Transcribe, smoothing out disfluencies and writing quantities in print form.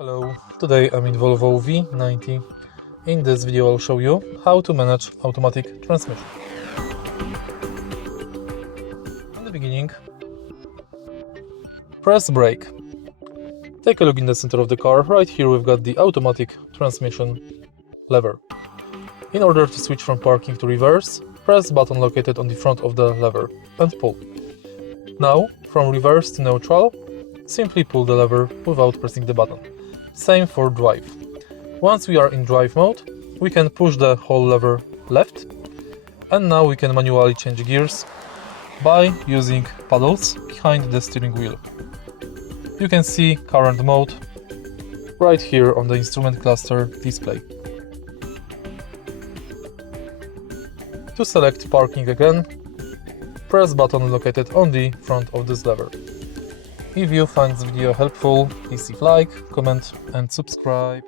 Hello, today I'm in Volvo V90. In this video I'll show you how to manage automatic transmission. In the beginning, press brake. Take a look in the center of the car. Right here we've got the automatic transmission lever. In order to switch from parking to reverse, press button located on the front of the lever and pull. Now, from reverse to neutral, simply pull the lever without pressing the button. Same for drive. Once we are in drive mode, we can push the whole lever left, and now we can manually change gears by using paddles behind the steering wheel. You can see current mode right here on the instrument cluster display. To select parking again, press button located on the front of this lever. If you find this video helpful, please leave like, comment and subscribe.